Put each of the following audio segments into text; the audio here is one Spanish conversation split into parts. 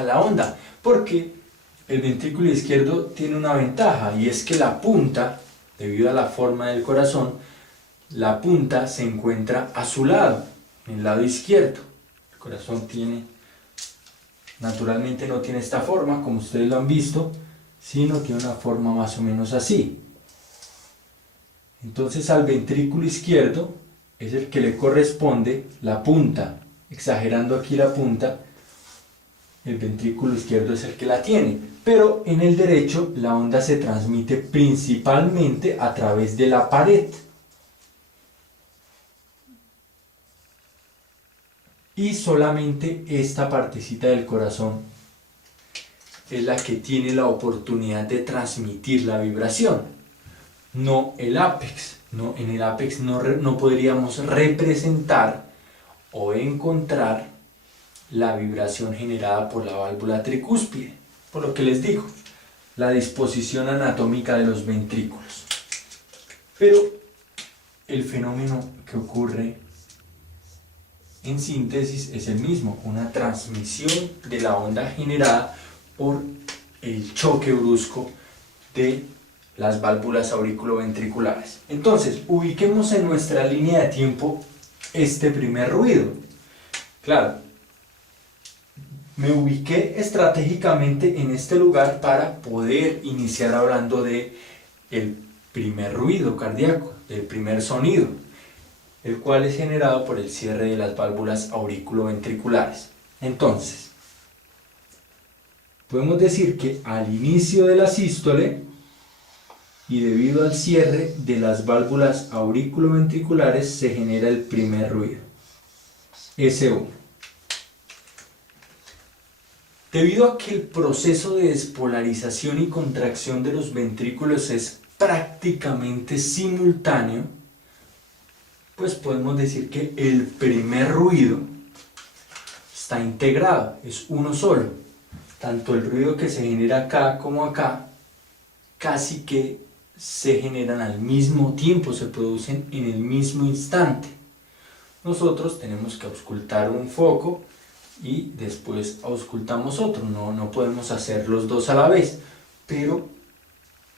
baja la onda, porque el ventrículo izquierdo tiene una ventaja, y es que la punta, debido a la forma del corazón, la punta se encuentra a su lado, en el lado izquierdo. El corazón naturalmente no tiene esta forma, como ustedes lo han visto, sino tiene una forma más o menos así. Entonces al ventrículo izquierdo es el que le corresponde la punta. Exagerando aquí la punta, el ventrículo izquierdo es el que la tiene. Pero en el derecho la onda se transmite principalmente a través de la pared. Y solamente esta partecita del corazón es la que tiene la oportunidad de transmitir la vibración, no el ápex. No, en el ápex no podríamos representar o encontrar la vibración generada por la válvula tricúspide, por lo que les digo, la disposición anatómica de los ventrículos. Pero el fenómeno que ocurre en síntesis es el mismo, una transmisión de la onda generada por el choque brusco de las válvulas auriculoventriculares. Entonces, ubiquemos en nuestra línea de tiempo este primer ruido. Claro, me ubiqué estratégicamente en este lugar para poder iniciar hablando de el primer ruido cardíaco, del primer sonido, el cual es generado por el cierre de las válvulas auriculoventriculares. Entonces, podemos decir que al inicio de la sístole, y debido al cierre de las válvulas auriculoventriculares, se genera el primer ruido, S1. Debido a que el proceso de despolarización y contracción de los ventrículos es prácticamente simultáneo, pues podemos decir que el primer ruido está integrado, es uno solo. Tanto el ruido que se genera acá como acá, casi que se generan al mismo tiempo, se producen en el mismo instante. Nosotros tenemos que auscultar un foco y después auscultamos otro, no podemos hacer los dos a la vez, pero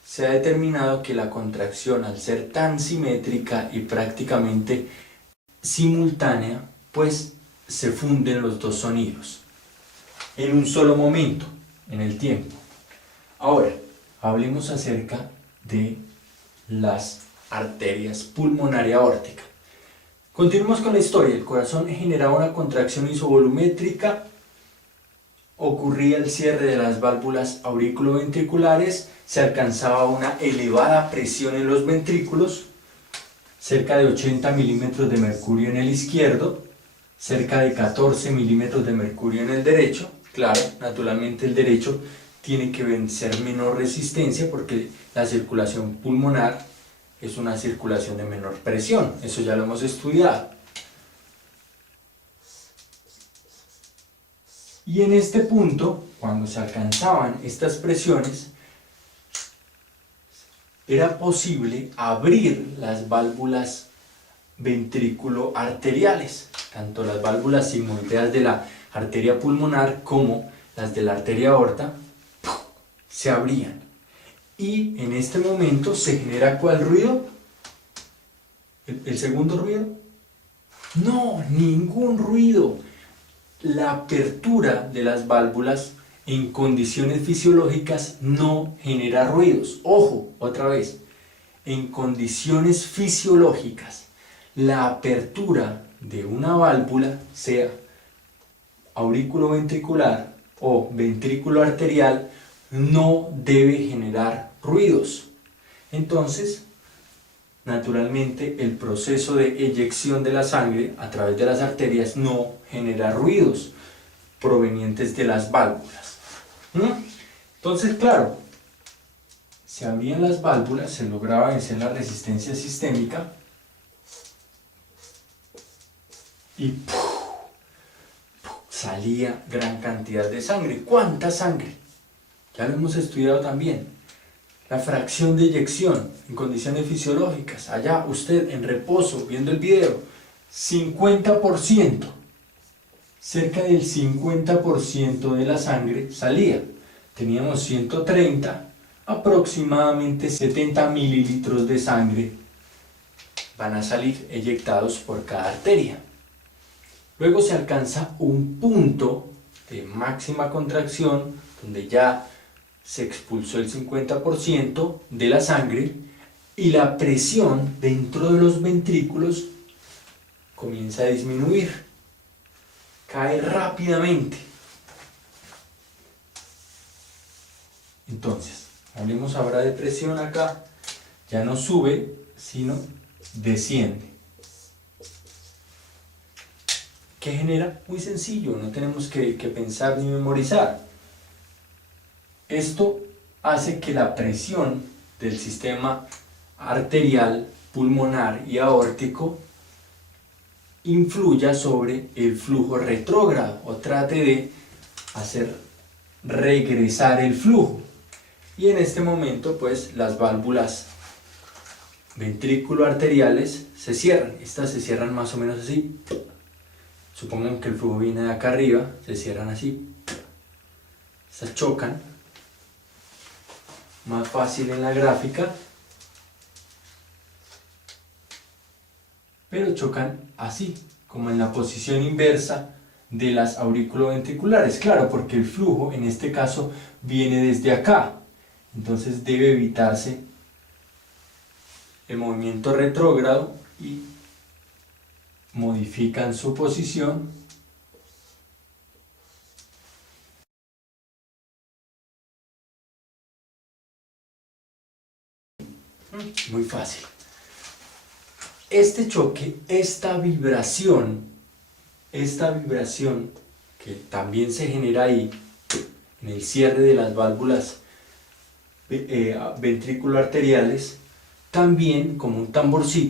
se ha determinado que la contracción, al ser tan simétrica y prácticamente simultánea, pues se funden los dos sonidos en un solo momento, en el tiempo. Ahora, hablemos acerca de las arterias pulmonar y aórtica. Continuemos con la historia. El corazón generaba una contracción isovolumétrica, ocurría el cierre de las válvulas auriculoventriculares, se alcanzaba una elevada presión en los ventrículos, cerca de 80 milímetros de mercurio en el izquierdo, cerca de 14 milímetros de mercurio en el derecho. Claro, naturalmente el derecho tiene que vencer menor resistencia porque la circulación pulmonar es una circulación de menor presión, eso ya lo hemos estudiado. Y en este punto, cuando se alcanzaban estas presiones, era posible abrir las válvulas ventrículo-arteriales, tanto las válvulas sigmoideas de la arteria pulmonar como las de la arteria aorta, se abrían. Y en este momento se genera ¿cuál ruido? ¿El segundo ruido? No, ningún ruido. La apertura de las válvulas en condiciones fisiológicas no genera ruidos. Ojo, otra vez, en condiciones fisiológicas, la apertura de una válvula, sea auriculoventricular o ventrículo arterial, no debe generar ruidos. Entonces, naturalmente, el proceso de eyección de la sangre a través de las arterias no genera ruidos provenientes de las válvulas. Entonces, claro, se abrían las válvulas, se lograba vencer la resistencia sistémica y salía gran cantidad de sangre. ¿Cuánta sangre? Ya lo hemos estudiado también. La fracción de eyección en condiciones fisiológicas, allá usted en reposo viendo el video, 50%. cerca del 50% de la sangre salía. Teníamos 130, aproximadamente 70 mililitros de sangre van a salir eyectados por cada arteria. Luego se alcanza un punto de máxima contracción donde ya se expulsó el 50% de la sangre y la presión dentro de los ventrículos comienza a disminuir, cae rápidamente. Entonces, hablemos ahora de presión acá, ya no sube, sino desciende. ¿Qué genera? Muy sencillo, no tenemos que pensar ni memorizar. Esto hace que la presión del sistema arterial, pulmonar y aórtico influya sobre el flujo retrógrado o trate de hacer regresar el flujo. Y en este momento, pues, las válvulas ventrículo-arteriales se cierran. Estas se cierran más o menos así. Supongan que el flujo viene de acá arriba, se cierran así. Estas chocan. Más fácil en la gráfica. Pero chocan así, como en la posición inversa de las auriculoventriculares. Claro, porque el flujo en este caso viene desde acá. Entonces debe evitarse el movimiento retrógrado y modifican su posición muy fácil. Este choque, esta vibración que también se genera ahí en el cierre de las válvulas ventrículo-arteriales, también como un tamborcito